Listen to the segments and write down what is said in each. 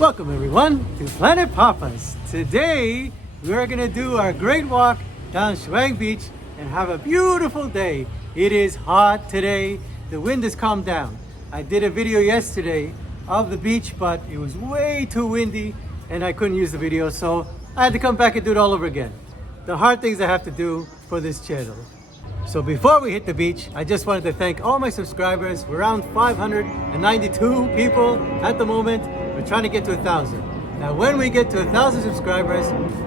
Welcome everyone to Planet Papas. Today we are going to do our great walk down Chaweng Beach and have a beautiful day. It is hot today. The wind has calmed down. I did a video yesterday of the beach, but it was way too windy and I couldn't use the video, so I had to come back and do it all over again. The hard things I have to do for this channel. So before we hit the beach, I just wanted to thank all my subscribers. We're around 592 people at the moment. We're trying to get to 1,000. Now when we get to 1,000 subscribers,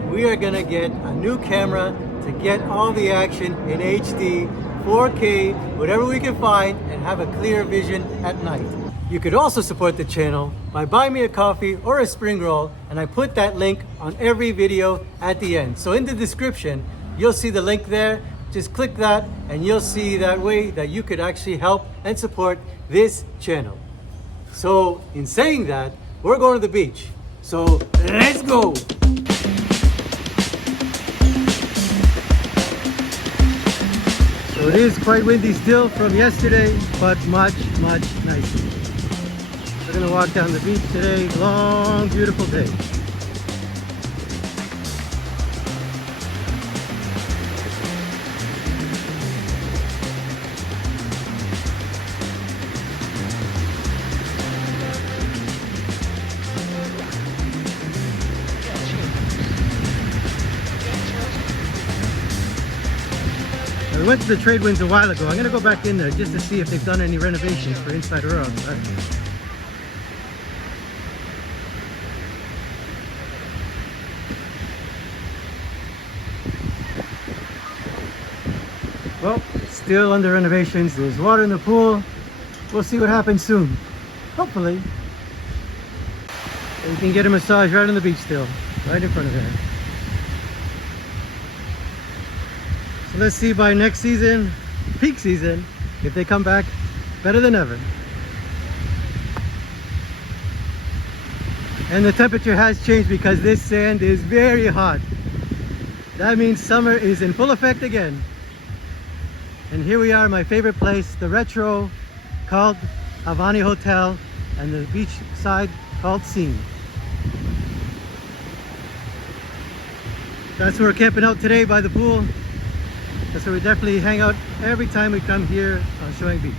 we are gonna get a new camera to get all the action in HD, 4K, whatever we can find, and have a clear vision at night. You could also support the channel by buying me a coffee or a spring roll, and I put that link on every video at the end. So in the description, you'll see the link there. Just click that and you'll see that way that you could actually help and support this channel. So in saying that, we're going to the beach. So let's go. So it is quite windy still from yesterday, but much nicer. We're gonna walk down the beach today. Long, beautiful day. We went to the trade winds a while ago. I'm going to go back in there just to see if they've done any renovations for inside or outside. Well, still under renovations. There's water in the pool. We'll see what happens soon. Hopefully. And you can get a massage right on the beach still, right in front of there. So let's see by next season, peak season, if they come back better than ever. And the temperature has changed because this sand is very hot. That means summer is in full effect again. And here we are, my favorite place, the retro called Avani Hotel and the beach side called Scene. That's where we're camping out today by the pool. That's where we definitely hang out every time we come here on Chaweng Beach.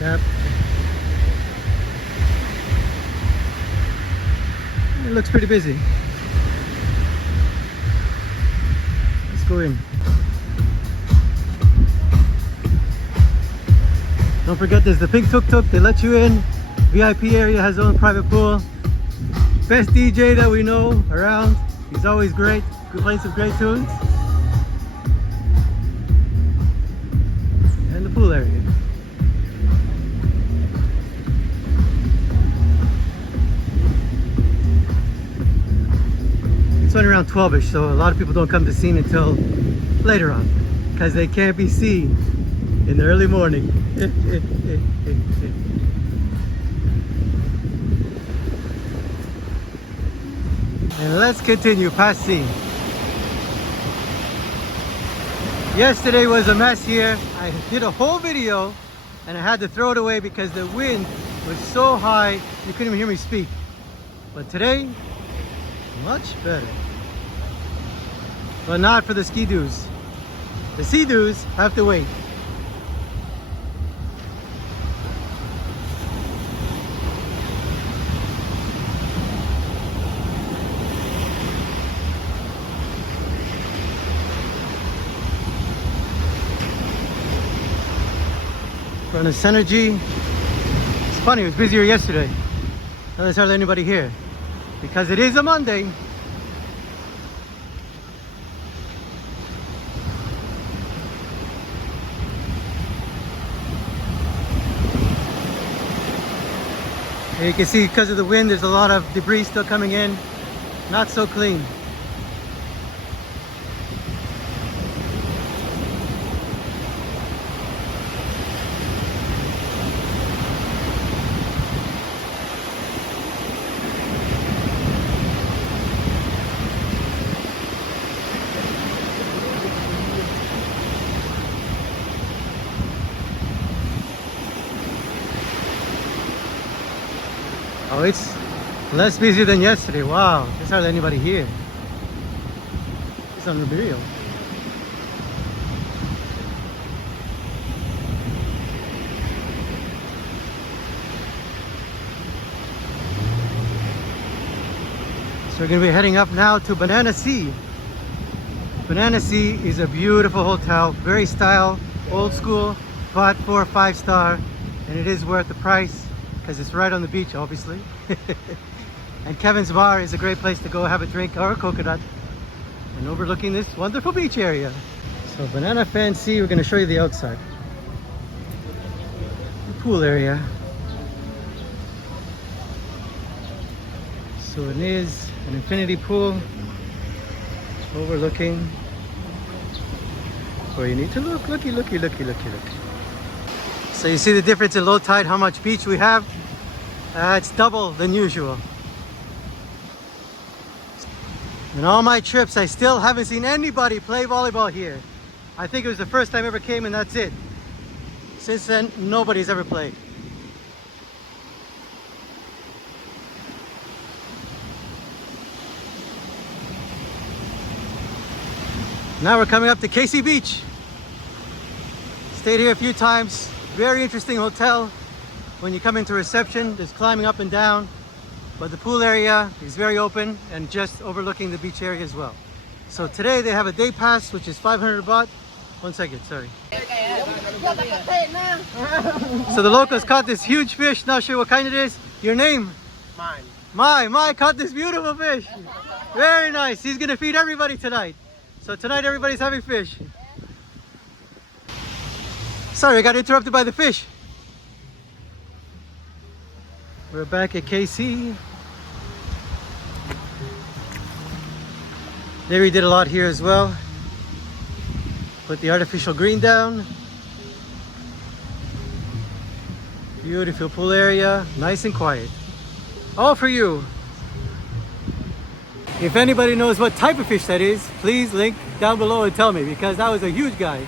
Recap. It looks pretty busy. Let's go in. Don't forget there's the pink tuk-tuk, they let you in. VIP area has its own private pool. Best DJ that we know around. He's always great. He plays some great tunes. And the pool area. It's only around 12ish, so a lot of people don't come to Scene until later on because they can't be seen in the early morning. And let's continue past Scene. Yesterday was a mess here. I did a whole video and I had to throw it away because the wind was so high you couldn't even hear me speak. But today, much better. But not for the ski-doos. The sea-doos have to wait. Run a Synergy. It's funny, it was busier yesterday. Now there's hardly anybody here because it is a Monday. And you can see because of the wind, there's a lot of debris still coming in. Not so clean. Oh, it's less busy than yesterday. Wow, there's hardly anybody here. It's unreal. So we're going to be heading up now to Banana Sea. Banana Sea is a beautiful hotel, very style, old school, but 4 or 5 star, and it is worth the price because it's right on the beach, obviously. And Kevin's Bar is a great place to go have a drink or a coconut and overlooking this wonderful beach area. So Banana Sea, we're going to show you the outside. The pool area. So it is an infinity pool overlooking where you need to look. Looky. So you see the difference in low tide, how much beach we have? It's double than usual. In all my trips, I still haven't seen anybody play volleyball here. I think it was the first time I ever came and that's it. Since then, nobody's ever played. Now we're coming up to KC Beach. Stayed here a few times. Very interesting hotel. When you come into reception, there's climbing up and down. But the pool area is very open and just overlooking the beach area as well. So today they have a day pass, which is 500 baht. 1 second, sorry. So the locals caught this huge fish. Not sure what kind it is. Your name? Mine. Mai caught this beautiful fish. Very nice. He's gonna feed everybody tonight. So tonight everybody's having fish. Sorry, I got interrupted by the fish. We're back at KC. They redid a lot here as well. Put the artificial green down. Beautiful pool area, nice and quiet. All for you. If anybody knows what type of fish that is, please link down below and tell me, because that was a huge guy.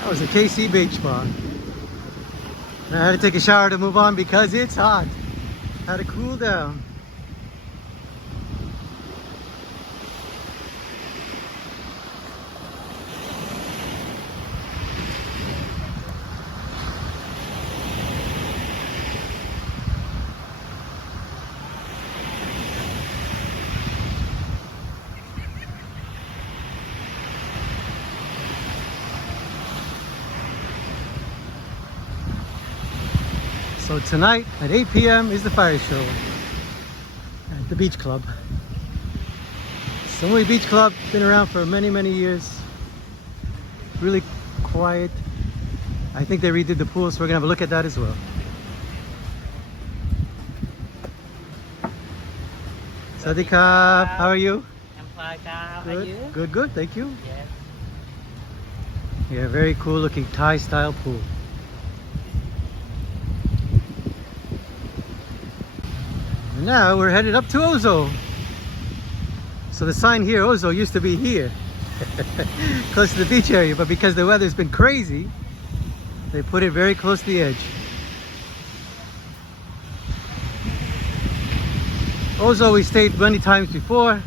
That was a KC beach bar. I had to take a shower to move on because it's hot. Had to cool down. So tonight at 8 p.m. is the fire show at the beach club. Samui Beach Club, been around for many years. Really quiet. I think they redid the pool, so we're gonna have a look at that as well. Sadika, how are you? I'm fine, how are Good, you? good, thank you. Yes. Yeah, very cool looking Thai style pool. And now we're headed up to OZO. So the sign here, OZO, used to be here, close to the beach area, but because the weather's been crazy, they put it very close to the edge. OZO we stayed many times before.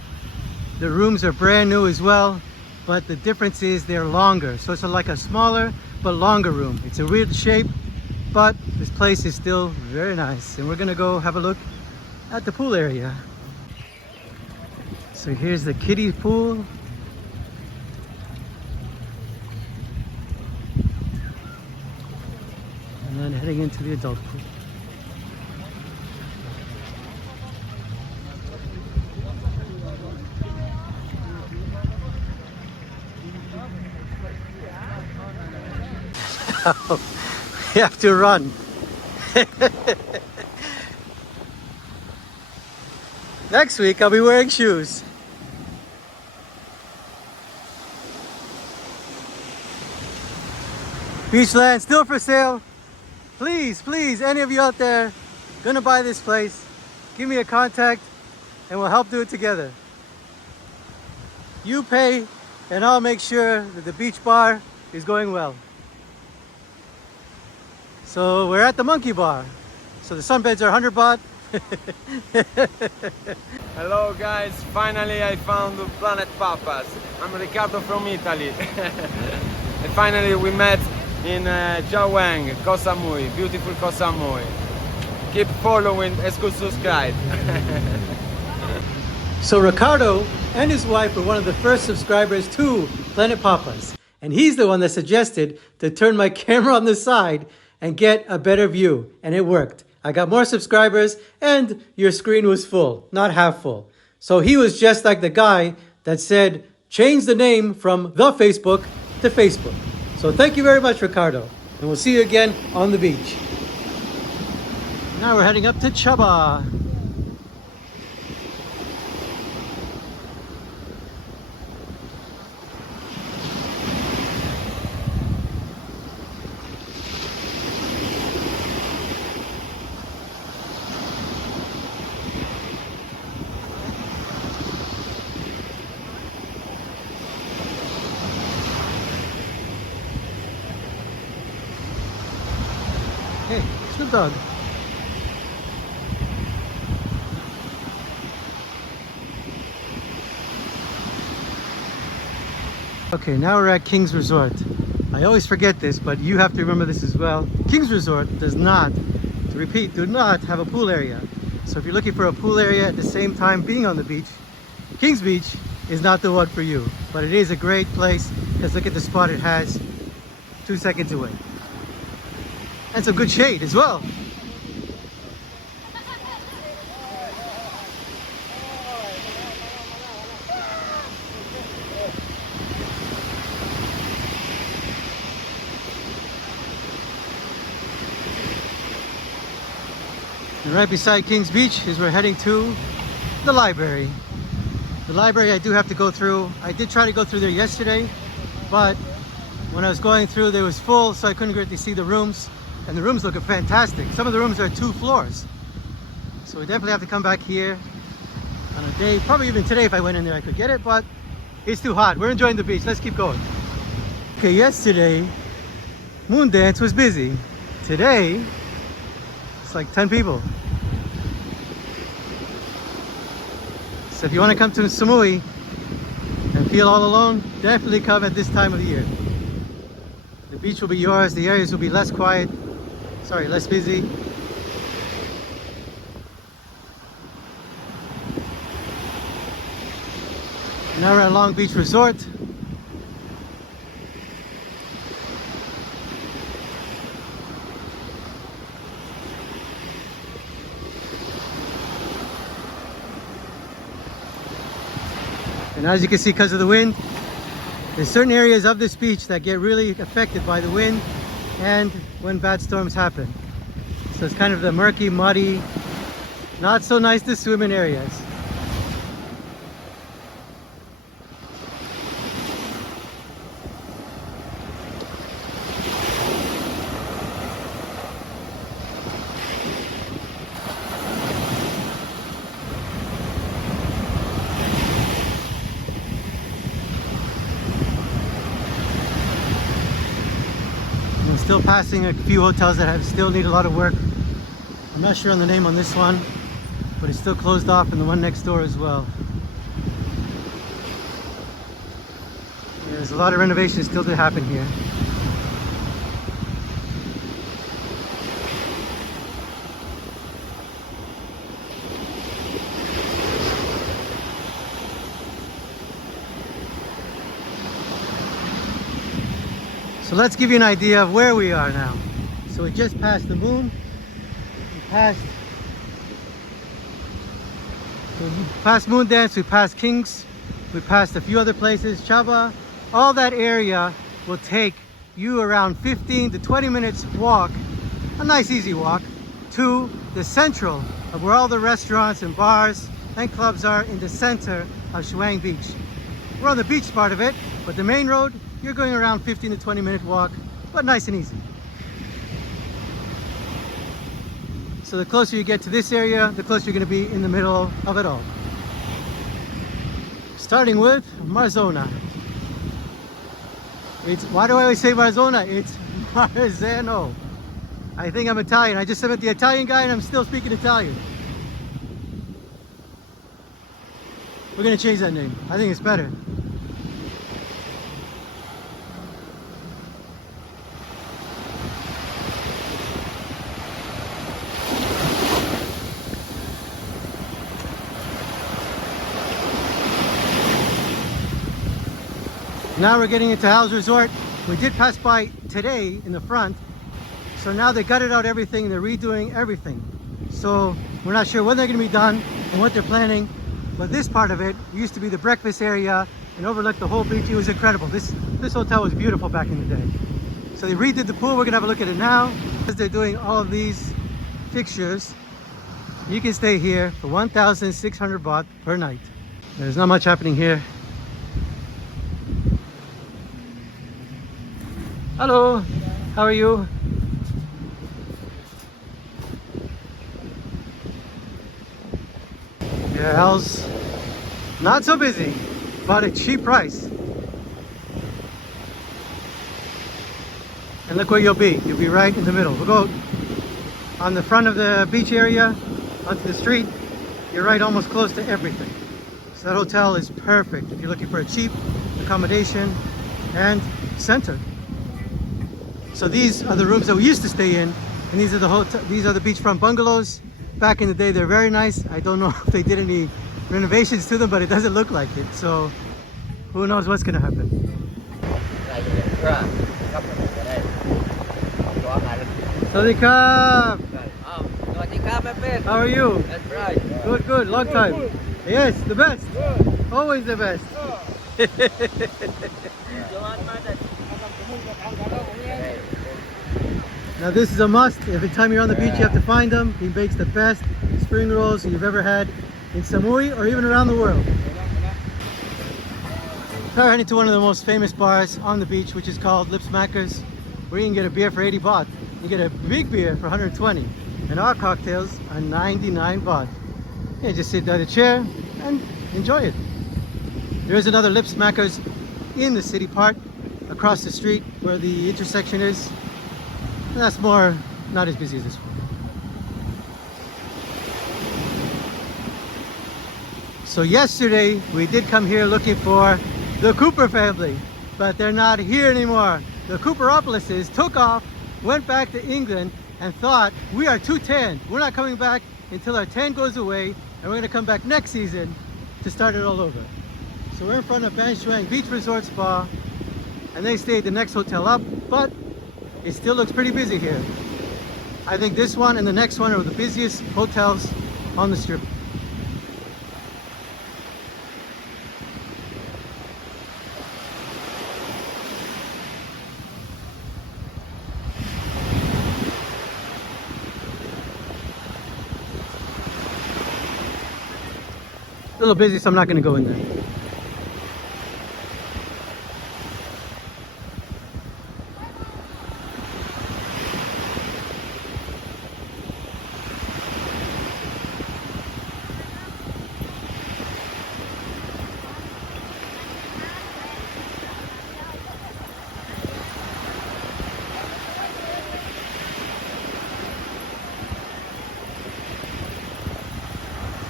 The rooms are brand new as well, but the difference is they're longer. So it's like a smaller but longer room. It's a weird shape, but this place is still very nice. And we're gonna go have a look at the pool area. So here's the kiddie pool. And then heading into the adult pool. We have to run. Next week I'll be wearing shoes. Beachland still for sale. Please, any of you out there gonna buy this place, give me a contact and we'll help do it together. You pay and I'll make sure that the beach bar is going well. So we're at the Monkey Bar. So the sunbeds are 100 baht Hello guys, finally I found Planet Papas. I'm Riccardo from Italy. And finally we met in Chaweng, Koh Samui, beautiful Koh Samui. Keep following and subscribe. So Ricardo and his wife were one of the first subscribers to Planet Papas. And he's the one that suggested to turn my camera on the side and get a better view. And it worked. I got more subscribers and your screen was full, not half full. So he was just like the guy that said, change the name from the Facebook to Facebook. So thank you very much, Ricardo. And we'll see you again on the beach. Now we're heading up to Chaba. Hey, Snoop Dogg. Okay, now we're at King's Resort. I always forget this, but you have to remember this as well. King's Resort does not, to repeat, do not have a pool area. So if you're looking for a pool area at the same time being on the beach, King's Beach is not the one for you. But it is a great place because look at the spot it has 2 seconds away. And some good shade as well. And right beside King's Beach is we're heading to the library. The library I do have to go through. I did try to go through there yesterday, but when I was going through, there was full, so I couldn't really see the rooms. And the rooms look fantastic. Some of the rooms are 2 floors. So we definitely have to come back here on a day, probably even today if I went in there I could get it, but it's too hot. We're enjoying the beach. Let's keep going. Okay, yesterday, Moon Dance was busy. Today, it's like 10 people. So if you want to come to Samui and feel all alone, definitely come at this time of the year. The beach will be yours. The areas will be less quiet. Sorry, less busy. Now we're at Long Beach Resort. And as you can see, because of the wind, there's certain areas of this beach that get really affected by the wind and when bad storms happen. So it's kind of the murky, muddy, not so nice to swim in areas. Still passing a few hotels that still need a lot of work. I'm not sure on the name on this one, but it's still closed off, and the one next door as well. There's a lot of renovations still to happen here. So let's give you an idea of where we are now. So we just passed the moon. We passed Moon Dance, we passed Kings, we passed a few other places, Chaba. All that area will take you around 15 to 20 minutes walk, a nice easy walk, to the central of where all the restaurants and bars and clubs are in the center of Chaweng Beach. We're on the beach part of it, but the main road, you're going around 15 to 20 minute walk, but nice and easy. So the closer you get to this area, the closer you're going to be in the middle of it all. Starting with Marzona. Why do I always say Marzona? It's Marzano. I think I'm Italian. I just met the Italian guy and I'm still speaking Italian. We're gonna change that name. I think it's better. Now we're getting into Hal's Resort. We did pass by today in the front. So now they gutted out everything. They're redoing everything. So we're not sure when they're gonna be done and what they're planning. But this part of it used to be the breakfast area and overlooked the whole beach. It was incredible. This hotel was beautiful back in the day. So they redid the pool. We're gonna have a look at it now. As they're doing all of these fixtures, you can stay here for 1,600 baht per night. There's not much happening here. Hello, how are you? Yeah, Hal's not so busy, but a cheap price. And look where you'll be. You'll be right in the middle. We'll go on the front of the beach area, onto the street. You're right almost close to everything. So that hotel is perfect if you're looking for a cheap accommodation and center. So these are the rooms that we used to stay in, and these are the beachfront bungalows. Back in the day, they're very nice. I don't know if they did any renovations to them, but it doesn't look like it. So who knows what's gonna happen. Sawadee krab. How are you? That's right. Good, good. Long time. Yes, the best. Always the best. Now this is a must. Every time you're on the beach, you have to find them. He bakes the best spring rolls you've ever had in Samui or even around the world. We're heading to one of the most famous bars on the beach, which is called Smackers, where you can get a beer for 80 baht. You get a big beer for 120, and our cocktails are 99 baht. You just sit by the chair and enjoy it. There is another Smackers in the city part, across the street where the intersection is. And that's more, not as busy as this one. So yesterday we did come here looking for the Cooper family, but they're not here anymore. The Cooperopolises took off, went back to England, and thought, we are too tanned. We're not coming back until our tan goes away, and we're gonna come back next season to start it all over. So we're in front of Ban Chaweng Beach Resort Spa, and they stayed the next hotel up, but it still looks pretty busy here. I think this one and the next one are the busiest hotels on the strip. A little busy, so I'm not going to go in there.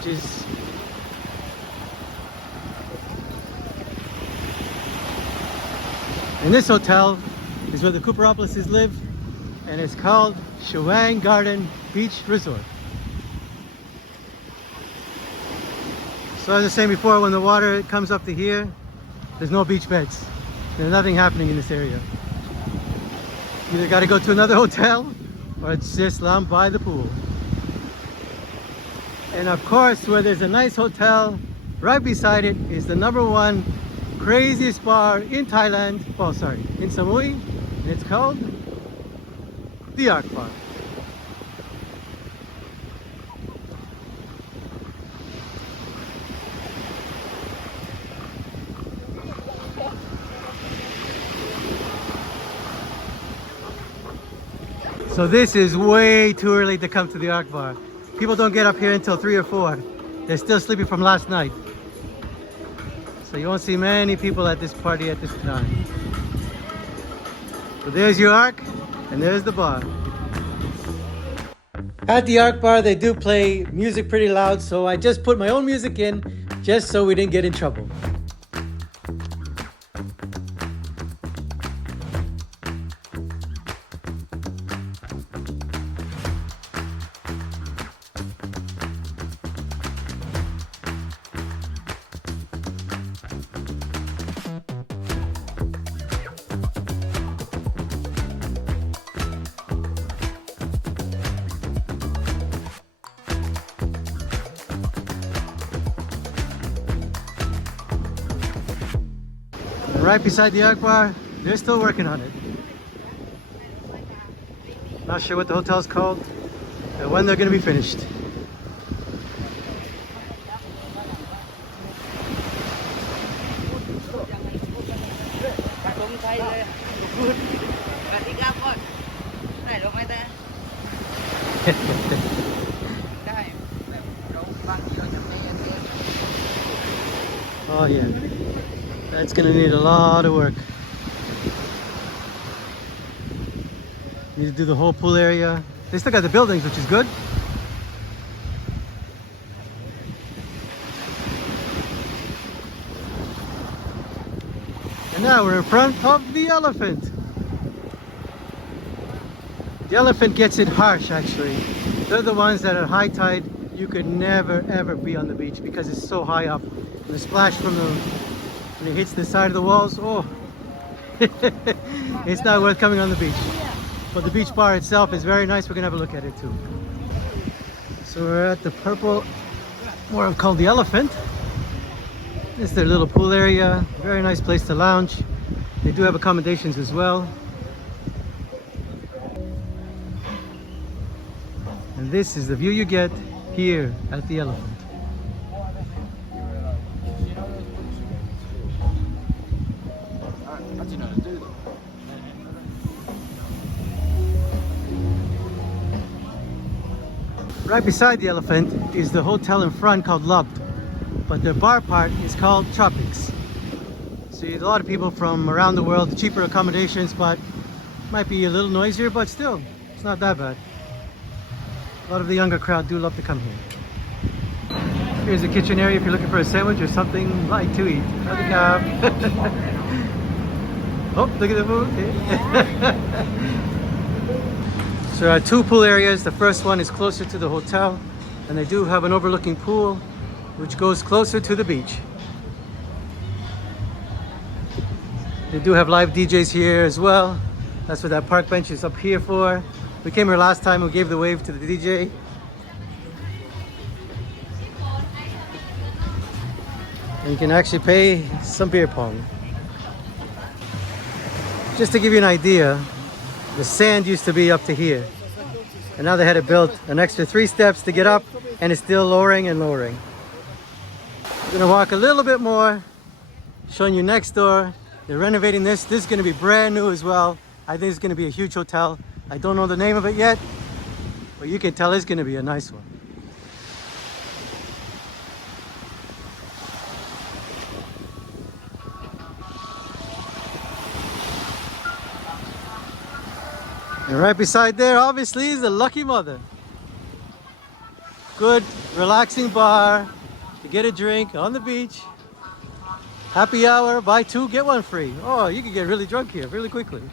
Jeez. And this hotel is where the Cooperopolises live, and it's called Chaweng Garden Beach Resort. So as I was saying before, when the water comes up to here, there's no beach beds. There's nothing happening in this area. You either got to go to another hotel, or it's just lying by the pool. And of course, where there's a nice hotel, right beside it is the #1 craziest bar in Thailand, oh sorry, in Samui, and it's called the Ark Bar. So this is way too early to come to the Ark Bar. People don't get up here until 3 or 4. They're still sleeping from last night. So you won't see many people at this party at this time. So there's your Ark, and there's the bar. At the Ark Bar, they do play music pretty loud, so I just put my own music in just so we didn't get in trouble. Right beside the Akbar, they're still working on it. Not sure what the hotel's called, and when they're going to be finished. Oh yeah. That's gonna need a lot of work. Need to do the whole pool area. They still got the buildings, which is good. And now we're in front of the elephant. The elephant gets it harsh, actually. They're the ones that at high tide, you could never ever be on the beach because it's so high up. And the splash from the when it hits the side of the walls, oh, it's not worth coming on the beach. But the beach bar itself is very nice. We're gonna have a look at it too. So we're at the purple, more called the Elephant. This is their little pool area. Very nice place to lounge. They do have accommodations as well. And this is the view you get here at the Elephant. Right beside the Elephant is the hotel in front called Loved, but their bar part is called Tropics. So you have a lot of people from around the world, cheaper accommodations, but might be a little noisier, but still, it's not that bad. A lot of the younger crowd do love to come here. Here's the kitchen area if you're looking for a sandwich or something light to eat. Oh, look at the food. So there are two pool areas. The first one is closer to the hotel, and they do have an overlooking pool which goes closer to the beach. They do have live DJs here as well. That's what that park bench is up here for. We came here last time, we gave the wave to the DJ. And you can actually pay some beer pong. Just to give you an idea, the sand used to be up to here. And now they had to build an extra 3 steps to get up, and it's still lowering and lowering. We're gonna walk a little bit more, showing you next door. They're renovating this. This is gonna be brand new as well. I think it's gonna be a huge hotel. I don't know the name of it yet, but you can tell it's gonna be a nice one. And right beside there, obviously, is the Lucky Mother. Good, relaxing bar to get a drink on the beach. Happy hour, buy 2, get 1 free. Oh, you can get really drunk here really quickly.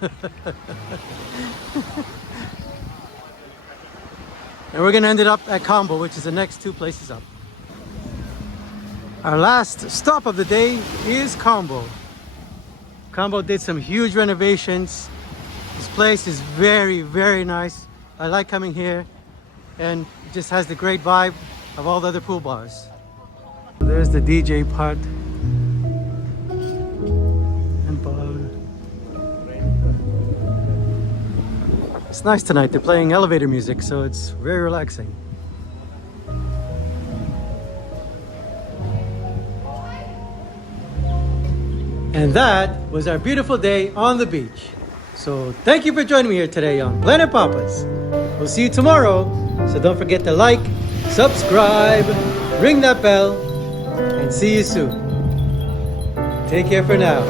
And we're gonna end it up at Combo, which is the next 2 places up. Our last stop of the day is Combo. Combo did some huge renovations. This place is very, very nice. I like coming here, and it just has the great vibe of all the other pool bars. There's the DJ part and bar. It's nice tonight. They're playing elevator music, so it's very relaxing. And that was our beautiful day on the beach. So thank you for joining me here today on Planet Papas. We'll see you tomorrow. So don't forget to like, subscribe, ring that bell, and see you soon. Take care for now.